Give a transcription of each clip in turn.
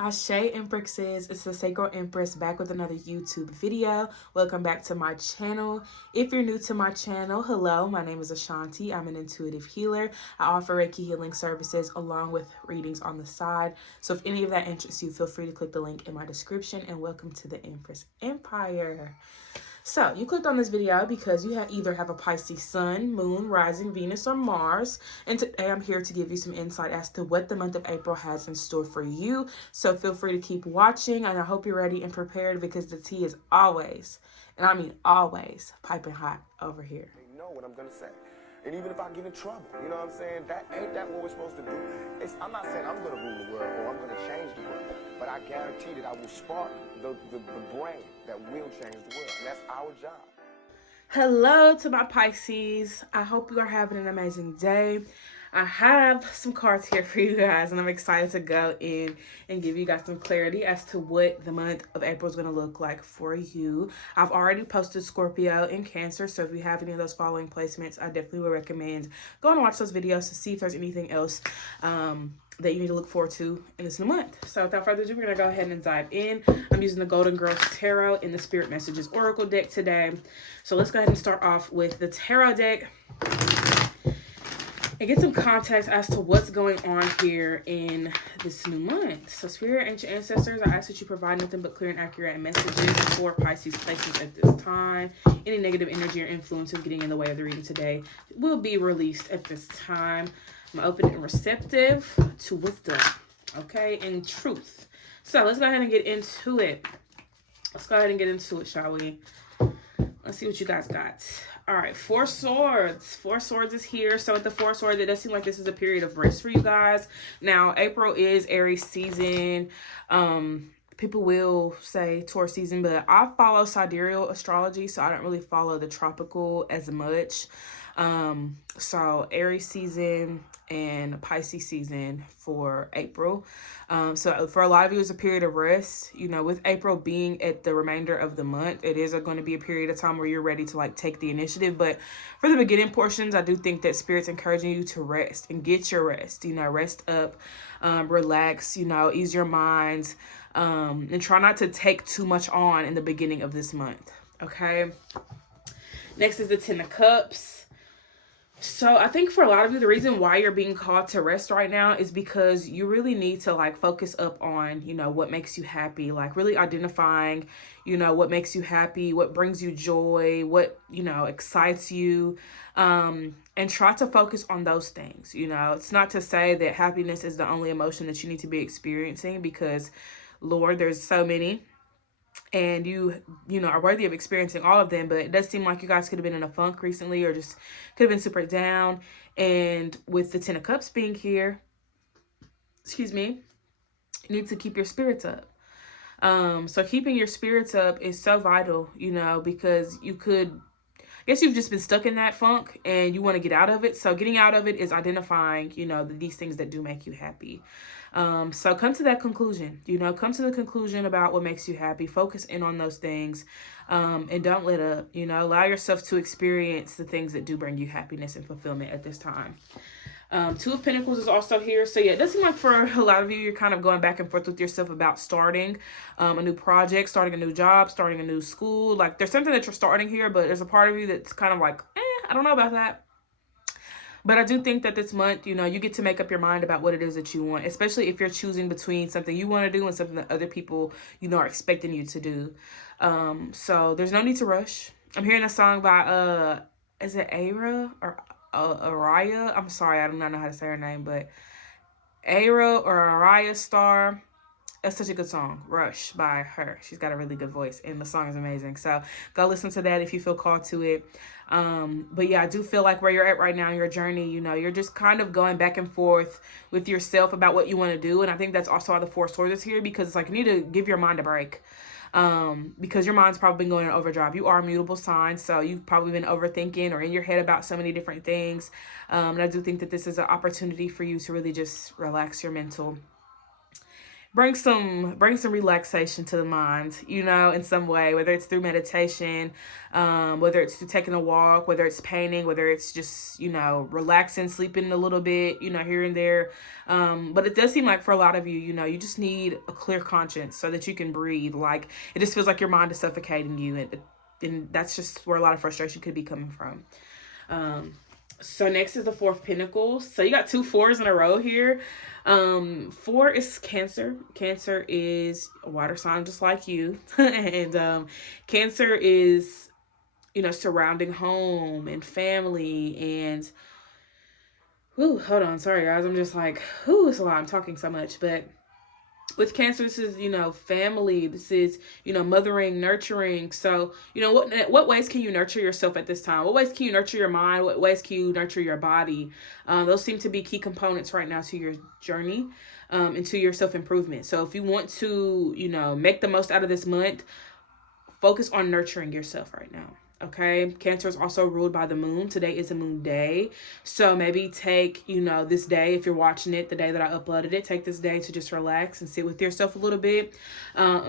Ashe Empresses, it's the Sacred Empress back with another YouTube video. Welcome back to my channel. If you're new to my channel, hello, my name is Ashanti. I'm an intuitive healer. I offer Reiki healing services along with readings on the side. So if any of that interests you, feel free to click the link in my description, and welcome to the Empress Empire. So you clicked on this video because you either have a Pisces sun, moon, rising, Venus, or Mars. And today I'm here to give you some insight as to what the month of April has in store for you. So feel free to keep watching, and I hope you're ready and prepared because the tea is always, and I mean always, piping hot over here. They know what I'm gonna say. And even if I get in trouble, you know what I'm saying? Ain't that what we're supposed to do? I'm not saying I'm gonna rule the world or I'm gonna change the world, but I guarantee that I will spark the brain that will change the world. And that's our job. Hello to my Pisces. I hope you are having an amazing day. I have some cards here for you guys, and I'm excited to go in and give you guys some clarity as to what the month of April is going to look like for you. I've already posted Scorpio and Cancer, so if you have any of those following placements, I definitely would recommend going and watch those videos to see if there's anything else that you need to look forward to in this new month. So without further ado, we're going to go ahead and dive in. I'm using the Golden Girls Tarot in the Spirit Messages Oracle deck today. So let's go ahead and start off with the Tarot deck and get some context as to what's going on here in this new month. So Spirit, Ancient Ancestors, I ask that you provide nothing but clear and accurate messages for Pisces placements at this time. Any negative energy or influences getting in the way of the reading today will be released at this time. I'm open and receptive to wisdom, okay, and truth. So let's go ahead and get into it. Shall we? Let's see what you guys got. All right, Four Swords. Four Swords is here. So with the Four Swords, it does seem like this is a period of rest for you guys. Now, April is Aries season. People will say Taurus season, but I follow sidereal astrology, so I don't really follow the tropical as much. So Aries season and Pisces season for April. So for a lot of you, it's a period of rest. You know, with April being at the remainder of the month, it is going to be a period of time where you're ready to like take the initiative. But for the beginning portions, I do think that Spirit's encouraging you to rest and get your rest. You know, rest up, relax. You know, ease your minds, and try not to take too much on in the beginning of this month. Okay. Next is the Ten of Cups. So I think for a lot of you, the reason why you're being called to rest right now is because you really need to like focus up on, you know, what makes you happy, like really identifying, you know, what makes you happy, what brings you joy, what, you know, excites you, and try to focus on those things. You know, it's not to say that happiness is the only emotion that you need to be experiencing, because Lord, there's so many. And you know, are worthy of experiencing all of them. But it does seem like you guys could have been in a funk recently, or just could have been super down. And with the Ten of Cups being here, you need to keep your spirits up. So keeping your spirits up is so vital, you know, because you could, I guess you've just been stuck in that funk and you want to get out of it. So getting out of it is identifying, you know, these things that do make you happy. So come to that conclusion, you know, come to the conclusion about what makes you happy, focus in on those things, and don't let up, you know, allow yourself to experience the things that do bring you happiness and fulfillment at this time. Two of Pentacles is also here. So yeah, it does seem like for a lot of you, you're kind of going back and forth with yourself about starting a new project, starting a new job, starting a new school. Like there's something that you're starting here, but there's a part of you that's kind of like, I don't know about that. But I do think that this month, you know, you get to make up your mind about what it is that you want, especially if you're choosing between something you want to do and something that other people, you know, are expecting you to do. So there's no need to rush. I'm hearing a song by, is it Ara or Araya? I'm sorry, I do not know how to say her name, but Ara or Araya Star. That's such a good song, Rush, by her. She's got a really good voice, and the song is amazing. So go listen to that if you feel called to it. But yeah, I do feel like where you're at right now in your journey, you know, you're just kind of going back and forth with yourself about what you want to do. And I think that's also why the Four Swords is here, because it's like you need to give your mind a break. Because your mind's probably been going in overdrive. You are a mutable sign, so you've probably been overthinking or in your head about so many different things. And I do think that this is an opportunity for you to really just relax your mental bring some relaxation to the mind, you know, in some way, whether it's through meditation, whether it's through taking a walk, whether it's painting, whether it's just, you know, relaxing, sleeping a little bit, you know, here and there. But it does seem like for a lot of you, you know, you just need a clear conscience so that you can breathe. Like, it just feels like your mind is suffocating you, and that's just where a lot of frustration could be coming from. Um, so next is the Four of Pentacles. So you got two fours in a row here. Four is Cancer. Cancer is a water sign just like you. And Cancer is, you know, surrounding home and family and hold on, sorry guys. I'm just like, it's a lot. I'm talking so much, but with Cancer, this is, you know, family. This is, you know, mothering, nurturing. So, you know, what ways can you nurture yourself at this time? What ways can you nurture your mind? What ways can you nurture your body? Those seem to be key components right now to your journey, and to your self-improvement. So if you want to, you know, make the most out of this month, focus on nurturing yourself right now. Okay, Cancer is also ruled by the moon. Today is a moon day. So maybe take, you know, this day, if you're watching it, the day that I uploaded it, take this day to just relax and sit with yourself a little bit.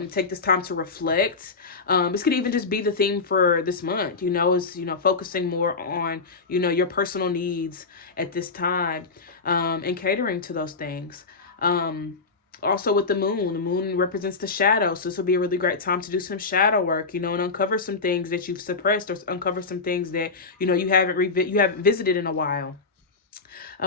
Take this time to reflect. This could even just be the theme for this month, you know, is, you know, focusing more on, you know, your personal needs at this time, and catering to those things. Also with the moon represents the shadow. So this will be a really great time to do some shadow work, you know, and uncover some things that you've suppressed, or uncover some things that, you know, you haven't visited in a while.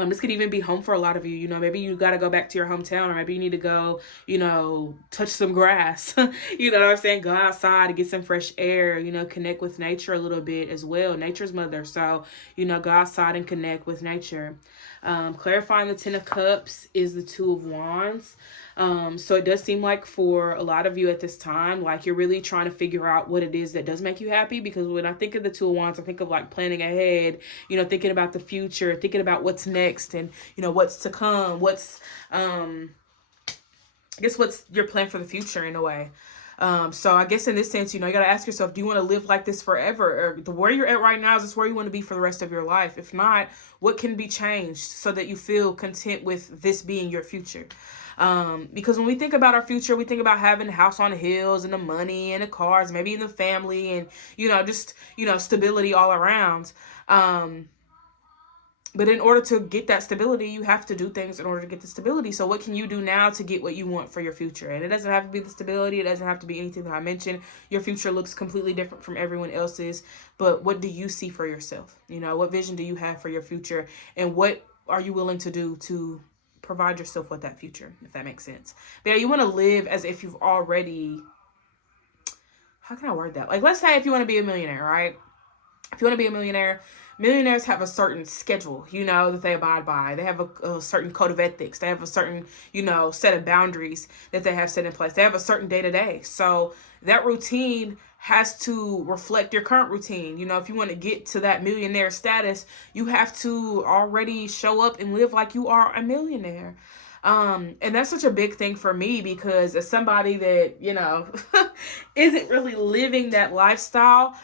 This could even be home for a lot of you. You know, maybe you got to go back to your hometown, or maybe you need to go, you know, touch some grass. You know what I'm saying? Go outside to get some fresh air, you know, connect with nature a little bit as well. Nature's mother. So, you know, go outside and connect with nature. Clarifying the Ten of Cups is the Two of Wands. So it does seem like for a lot of you at this time, like you're really trying to figure out what it is that does make you happy. Because when I think of the Two of Wands, I think of like planning ahead, you know, thinking about the future, thinking about what's next, and, you know, what's to come, I guess what's your plan for the future in a way. So I guess in this sense, you know, you got to ask yourself, do you want to live like this forever? Or where you're at right now, is this where you want to be for the rest of your life? If not, what can be changed so that you feel content with this being your future? Because when we think about our future, we think about having a house on the hills and the money and the cars, maybe in the family, and, you know, just, you know, stability all around. But in order to get that stability, you have to do things in order to get the stability. So what can you do now to get what you want for your future? And it doesn't have to be the stability. It doesn't have to be anything that I mentioned. Your future looks completely different from everyone else's. But what do you see for yourself? You know, what vision do you have for your future? And what are you willing to do to provide yourself with that future, if that makes sense? But yeah, you want to live as if you've already... How can I word that? Like, let's say if you want to be a millionaire, right? If you want to be a millionaire, millionaires have a certain schedule, you know, that they abide by. They have a certain code of ethics. They have a certain, you know, set of boundaries that they have set in place. They have a certain day-to-day. So that routine has to reflect your current routine. You know, if you want to get to that millionaire status, you have to already show up and live like you are a millionaire. And that's such a big thing for me, because as somebody that, you know, isn't really living that lifestyle,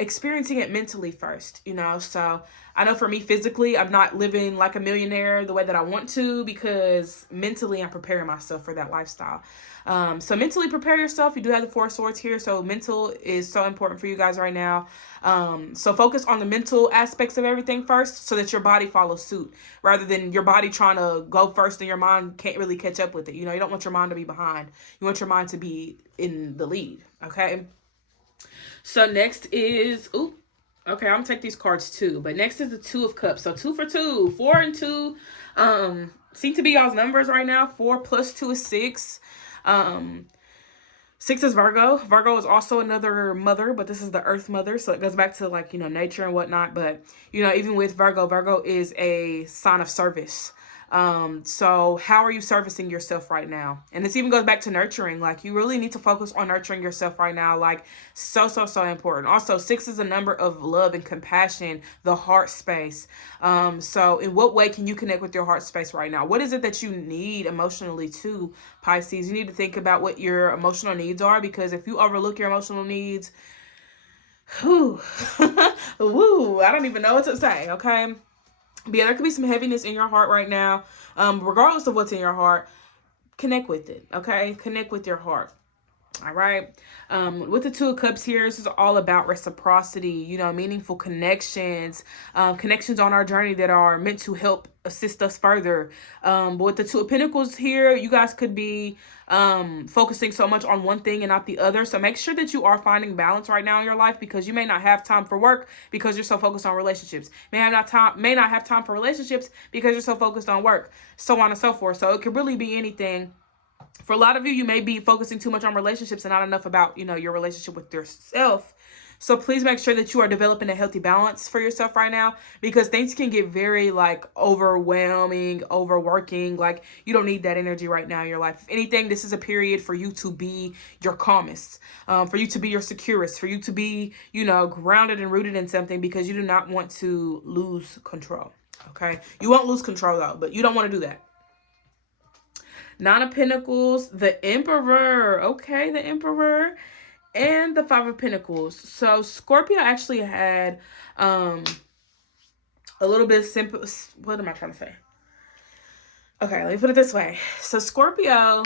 experiencing it mentally first, you know. So I know for me, physically, I'm not living like a millionaire the way that I want to, because mentally I'm preparing myself for that lifestyle. So mentally prepare yourself. You do have the Four of Swords here, so mental is so important for you guys right now. So focus on the mental aspects of everything first, so that your body follows suit, rather than your body trying to go first and your mind can't really catch up with it. You know, you don't want your mind to be behind. You want your mind to be in the lead, okay? So next is, okay, I'm gonna take these cards too. But next is the Two of Cups. So 2 for 2, 4 and 2. Seem to be y'all's numbers right now. 4 plus 2 is 6. 6 is Virgo. Virgo is also another mother, but this is the earth mother. So it goes back to, like, you know, nature and whatnot. But, you know, even with Virgo, Virgo is a sign of service. So how are you servicing yourself right now? And this even goes back to nurturing. Like, you really need to focus on nurturing yourself right now. Like, so important. Also, 6 is a number of love and compassion, the heart space. So in what way can you connect with your heart space right now? What is it that you need emotionally too, Pisces? You need to think about what your emotional needs are, because if you overlook your emotional needs, whoo, woo, I don't even know what to say, okay? But yeah, there could be some heaviness in your heart right now. Regardless of what's in your heart, connect with it, okay? Connect with your heart. All right. With the Two of Cups here, this is all about reciprocity, you know, meaningful connections, connections on our journey that are meant to help assist us further. But with the Two of Pentacles here, you guys could be focusing so much on one thing and not the other. So make sure that you are finding balance right now in your life, because you may not have time for work because you're so focused on relationships. May not have time for relationships because you're so focused on work, so on and so forth. So it could really be anything. For a lot of you, you may be focusing too much on relationships and not enough about, you know, your relationship with yourself. So please make sure that you are developing a healthy balance for yourself right now, because things can get very like overwhelming, overworking. Like you don't need that energy right now in your life. If anything, this is a period for you to be your calmest, for you to be your securest, for you to be, you know, grounded and rooted in something, because you do not want to lose control. Okay. You won't lose control though, but you don't want to do that. Nine of Pentacles, the Emperor. Okay, the Emperor. And the Five of Pentacles. So Scorpio actually had a little bit simple. What am I trying to say? Okay, let me put it this way. So Scorpio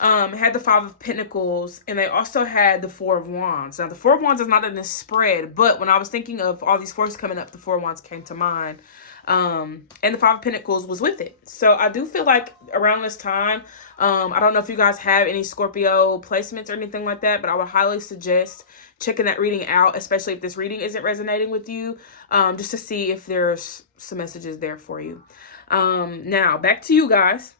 had the Five of Pentacles, and they also had the Four of Wands. Now, the Four of Wands is not in this spread, but when I was thinking of all these fours coming up, the Four of Wands came to mind. And the Five of Pentacles was with it. So I do feel like around this time, I don't know if you guys have any Scorpio placements or anything like that, but I would highly suggest checking that reading out, especially if this reading isn't resonating with you, just to see if there's some messages there for you. Now back to you guys.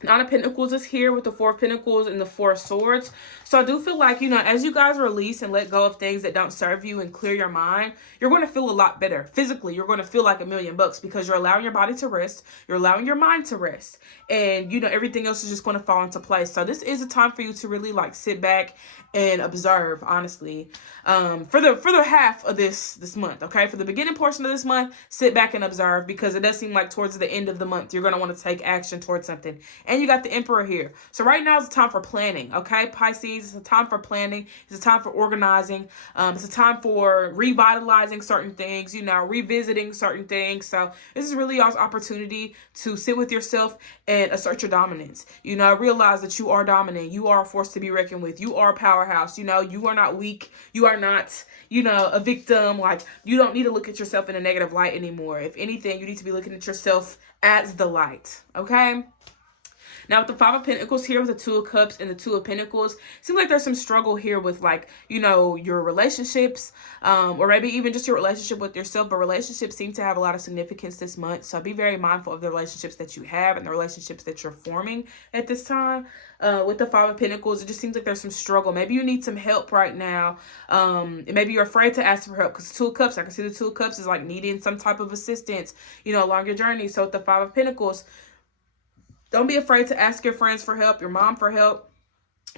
Nine of Pentacles is here with the Four of Pentacles and the Four of Swords. So I do feel like, you know, as you guys release and let go of things that don't serve you and clear your mind, you're going to feel a lot better. Physically, you're going to feel like $1,000,000 because you're allowing your body to rest. You're allowing your mind to rest. And, you know, everything else is just going to fall into place. So this is a time for you to really like sit back and observe, honestly, for the half of this month. Okay. For the beginning portion of this month, sit back and observe, because it does seem like towards the end of the month, you're going to want to take action towards something. And you got the Emperor here. So right now is a time for planning. Okay, Pisces, it's a time for planning. It's a time for organizing. It's a time for revitalizing certain things, you know, revisiting certain things. So this is really y'all's opportunity to sit with yourself and assert your dominance. You know, realize that you are dominant. You are a force to be reckoned with. You are a powerhouse. You know, you are not weak. You are not, you know, a victim. Like, you don't need to look at yourself in a negative light anymore. If anything, you need to be looking at yourself as the light. Okay. Now, with the Five of Pentacles here, with the Two of Cups and the Two of Pentacles, it seems like there's some struggle here with, like, you know, your relationships, or maybe even just your relationship with yourself. But relationships seem to have a lot of significance this month. So be very mindful of the relationships that you have and the relationships that you're forming at this time. With the Five of Pentacles, it just seems like there's some struggle. Maybe you need some help right now. And maybe you're afraid to ask for help, because Two of Cups, I can see the Two of Cups is like needing some type of assistance, you know, along your journey. So with the Five of Pentacles, don't be afraid to ask your friends for help, your mom for help,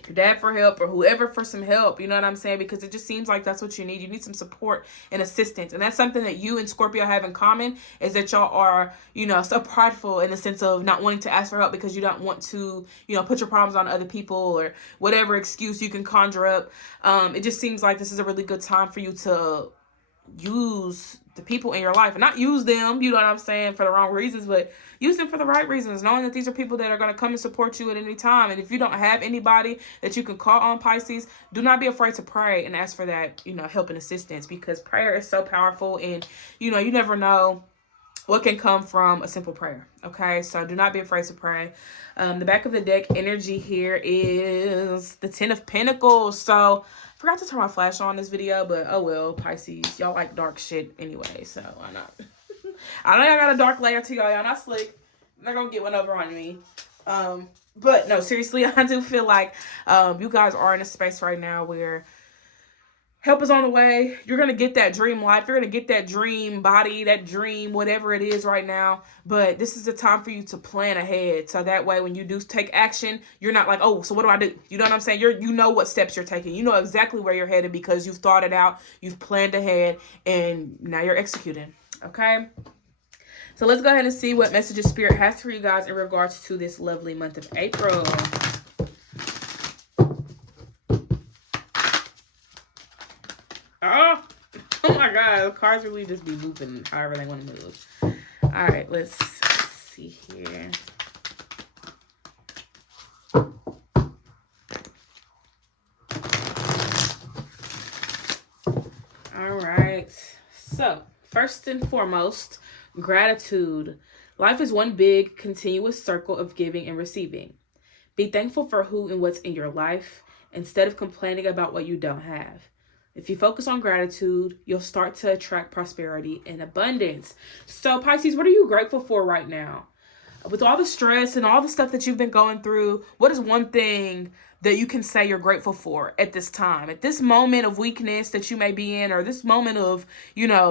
your dad for help, or whoever for some help. You know what I'm saying? Because it just seems like that's what you need. You need some support and assistance. And that's something that you and Scorpio have in common, is that y'all are, you know, so prideful in the sense of not wanting to ask for help because you don't want to, you know, put your problems on other people or whatever excuse you can conjure up. It just seems like this is a really good time for you to use the people in your life, and not use them, you know what I'm saying, for the wrong reasons, but use them for the right reasons, knowing that these are people that are going to come and support you at any time. And if you don't have anybody that you can call on, Pisces, do not be afraid to pray and ask for that, you know, help and assistance, because prayer is so powerful, and, you know, you never know what can come from a simple prayer. Okay, so do not be afraid to pray. The back of the deck energy here is the Ten of Pentacles. So I forgot to turn my flash on this video, but oh well, Pisces, y'all like dark shit anyway, so why not? I know y'all got a dark layer to y'all. Y'all not slick. I'm not gonna get one over on me. But no, seriously, I do feel like you guys are in a space right now where help is on the way. You're going to get that dream life. You're going to get that dream body, that dream, whatever it is right now. But this is the time for you to plan ahead. So that way, when you do take action, you're not like, oh, so what do I do? You know what I'm saying? You know what steps you're taking. You know exactly where you're headed because you've thought it out. You've planned ahead, and now you're executing. Okay? So let's go ahead and see what messages Spirit has for you guys in regards to this lovely month of April. Oh my God, the cards really just be moving however they want to move. All right, let's see here. So, first and foremost, gratitude. Life is one big, continuous circle of giving and receiving. Be thankful for who and what's in your life instead of complaining about what you don't have. If you focus on gratitude, you'll start to attract prosperity and abundance. So, Pisces, what are you grateful for right now? With all the stress and all the stuff that you've been going through, what is one thing that you can say you're grateful for at this time, at this moment of weakness that you may be in, or this moment of,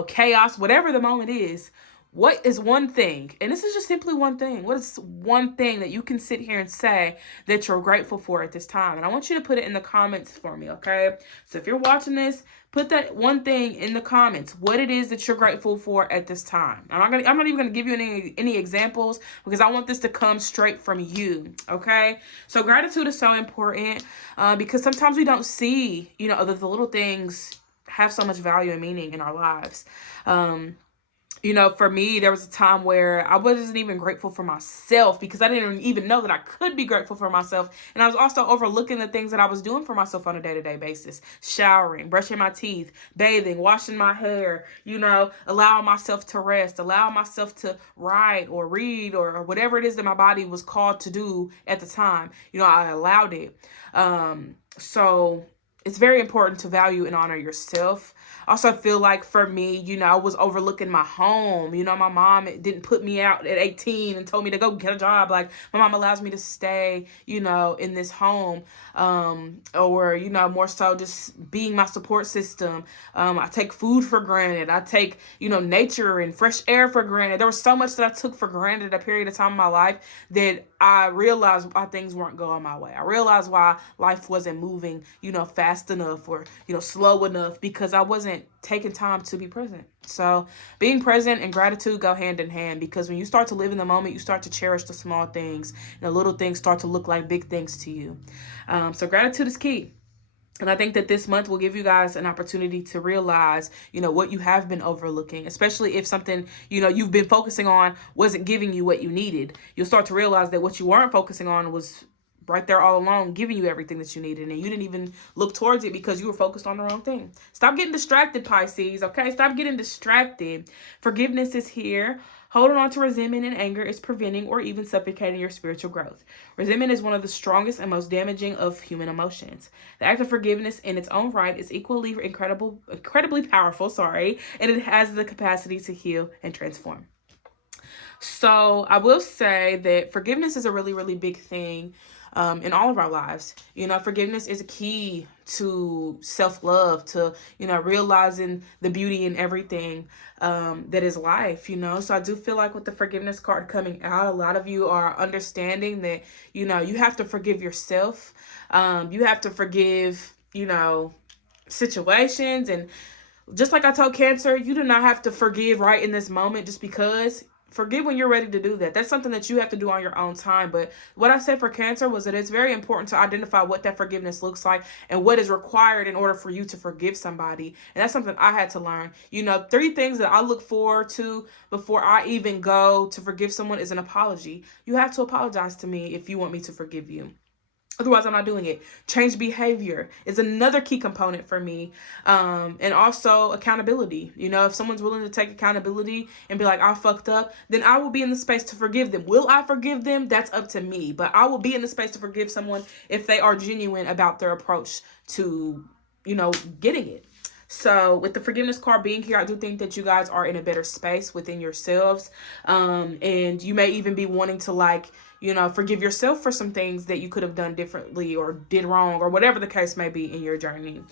chaos, whatever the moment is? What is one thing, and this is just simply one thing, what is one thing that you can sit here and say that you're grateful for at this time? And I want you to put it in the comments for me, okay? So if you're watching this, put that one thing in the comments, what it is that you're grateful for at this time. I'm not even gonna give you any examples, because I want this to come straight from you, okay? So gratitude is so important, because sometimes we don't see, that the little things have so much value and meaning in our lives. For me, there was a time where I wasn't even grateful for myself, because I didn't even know that I could be grateful for myself. And I was also overlooking the things that I was doing for myself on a day-to-day basis. Showering, brushing my teeth, bathing, washing my hair, allowing myself to rest, allowing myself to write or read or whatever it is that my body was called to do at the time. I allowed it. So it's very important to value and honor yourself. Also, feel like for me, I was overlooking my home. My mom didn't put me out at 18 and told me to go get a job. Like, my mom allows me to stay, in this home. Or, more so just being my support system. I take food for granted. I take, nature and fresh air for granted. There was so much that I took for granted a period of time in my life that I realized why things weren't going my way. I realized why life wasn't moving, fast enough or, slow enough, because I wasn't taking time to be present. So being present and gratitude go hand in hand, because when you start to live in the moment, you start to cherish the small things, and the little things start to look like big things to you. So gratitude is key. And I think that this month will give you guys an opportunity to realize, what you have been overlooking, especially if something, you've been focusing on wasn't giving you what you needed. You'll start to realize that what you weren't focusing on was right there all along, giving you everything that you needed, and you didn't even look towards it because you were focused on the wrong thing. Stop getting distracted, Pisces, okay? Stop getting distracted. Forgiveness is here. Holding on to resentment and anger is preventing or even suffocating your spiritual growth. Resentment is one of the strongest and most damaging of human emotions. The act of forgiveness in its own right is equally incredibly powerful, and it has the capacity to heal and transform. So I will say that forgiveness is a really, really big thing in all of our lives. Forgiveness is a key to self-love, to, realizing the beauty in everything that is life, So I do feel like with the forgiveness card coming out, a lot of you are understanding that, you have to forgive yourself. You have to forgive, situations. And just like I told Cancer, you do not have to forgive right in this moment just because. Forgive when you're ready to do that. That's something that you have to do on your own time. But what I said for Cancer was that it's very important to identify what that forgiveness looks like and what is required in order for you to forgive somebody. And that's something I had to learn. 3 things that I look forward to before I even go to forgive someone is an apology. You have to apologize to me if you want me to forgive you. Otherwise, I'm not doing it. Change behavior is another key component for me. And also accountability. If someone's willing to take accountability and be like, I fucked up, then I will be in the space to forgive them. Will I forgive them? That's up to me. But I will be in the space to forgive someone if they are genuine about their approach to, getting it. So with the forgiveness card being here, I do think that you guys are in a better space within yourselves. And you may even be wanting to forgive yourself for some things that you could have done differently or did wrong or whatever the case may be in your journey.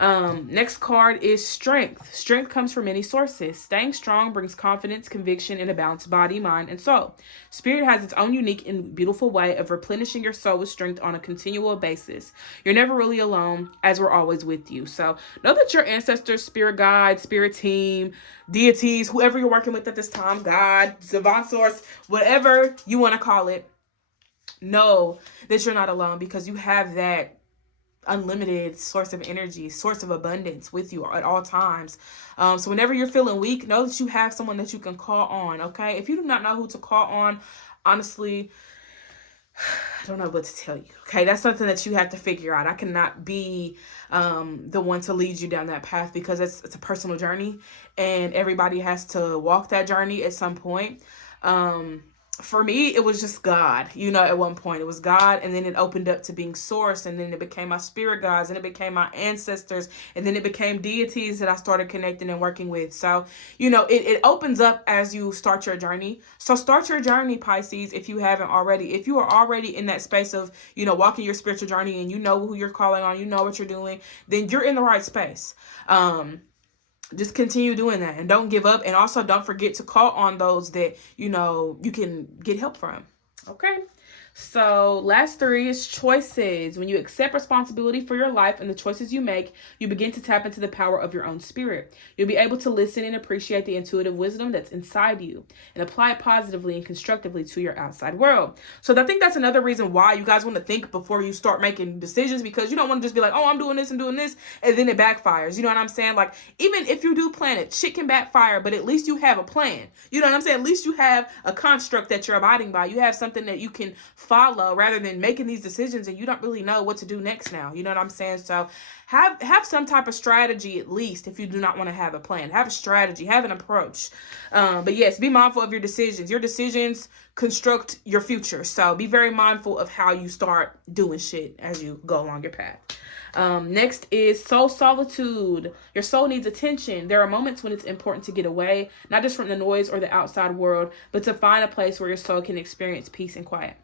Next card is strength. Strength comes from many sources. Staying strong brings confidence, conviction, and a balanced body, mind, and soul. Spirit has its own unique and beautiful way of replenishing your soul with strength on a continual basis. You're never really alone, as we're always with you. So know that your ancestors, spirit guides, spirit team, deities, whoever you're working with at this time, God, divine source, whatever you want to call it, know that you're not alone, because you have that unlimited source of energy, source of abundance with you at all times. So whenever you're feeling weak, know that you have someone that you can call on, okay? If you do not know who to call on, honestly, I don't know what to tell you. Okay, that's something that you have to figure out. I cannot be the one to lead you down that path because it's a personal journey, and everybody has to walk that journey at some point. Um, for me, it was just God. At one point it was God, and then it opened up to being source, and then it became my spirit guides, and it became my ancestors, and then it became deities that I started connecting and working with. So, it opens up as you start your journey. So start your journey, Pisces, if you haven't already. If you are already in that space of, walking your spiritual journey, and you know who you're calling on, you know what you're doing, then you're in the right space. Just continue doing that and don't give up. And also don't forget to call on those that, you can get help from. Okay. So last three is choices. When you accept responsibility for your life and the choices you make, you begin to tap into the power of your own spirit. You'll be able to listen and appreciate the intuitive wisdom that's inside you and apply it positively and constructively to your outside world. So I think that's another reason why you guys want to think before you start making decisions, because you don't want to just be like, oh, I'm doing this and doing this, and then it backfires. You know what I'm saying? Like, even if you do plan it, shit can backfire, but at least you have a plan. You know what I'm saying? At least you have a construct that you're abiding by. You have something that you can follow, rather than making these decisions and you don't really know what to do next now. You know what I'm saying? So have some type of strategy, at least, if you do not want to have a plan. Have a strategy, have an approach. But yes, be mindful of your decisions. Your decisions construct your future. So be very mindful of how you start doing shit as you go along your path. Next is soul solitude. Your soul needs attention. There are moments when it's important to get away, not just from the noise or the outside world, but to find a place where your soul can experience peace and quiet.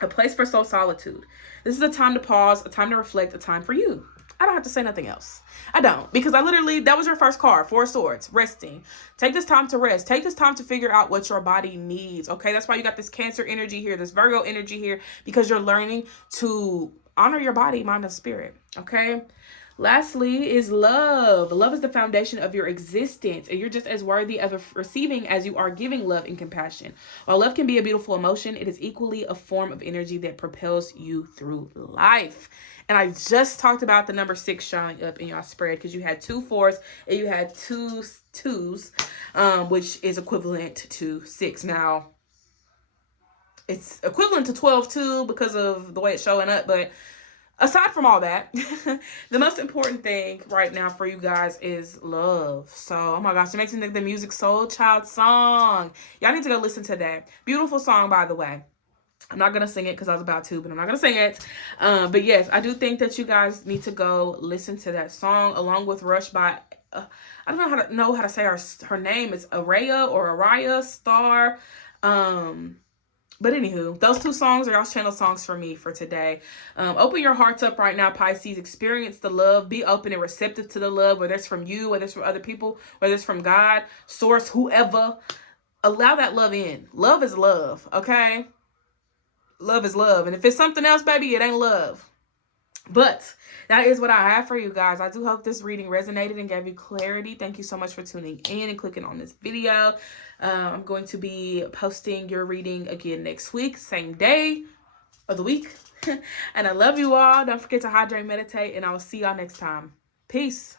A place for soul solitude. This is a time to pause, a time to reflect, a time for you. I don't have to say nothing else. I don't, because that was your first card, 4 swords, resting. Take this time to rest. Take this time to figure out what your body needs, okay? That's why you got this Cancer energy here, this Virgo energy here, because you're learning to honor your body, mind, and spirit, okay? Lastly is love. Love is the foundation of your existence, and you're just as worthy of receiving as you are giving love and compassion. While love can be a beautiful emotion, it is equally a form of energy that propels you through life. And I just talked about the number 6 showing up in your spread, because you had 2 4s and you had 2 2s, which is equivalent to 6. Now, it's equivalent to 12 too because of the way it's showing up, but aside from all that, the most important thing right now for you guys is love. So, oh my gosh, it makes me think of the Music Soul Child song. Y'all need to go listen to that. Beautiful song, by the way. I'm not going to sing it because I was about to, but I'm not going to sing it. But yes, I do think that you guys need to go listen to that song along with Rush by, I don't know how to say her name. It's Araya Star. But anywho, those 2 songs are y'all's channel songs for me for today. Open your hearts up right now, Pisces. Experience the love. Be open and receptive to the love, whether it's from you, whether it's from other people, whether it's from God, source, whoever. Allow that love in. Love is love, okay? Love is love. And if it's something else, baby, it ain't love. But that is what I have for you guys. I do hope this reading resonated and gave you clarity. Thank you so much for tuning in and clicking on this video. I'm going to be posting your reading again next week, same day of the week. And I love you all. Don't forget to hydrate, meditate, and I will see y'all next time. Peace.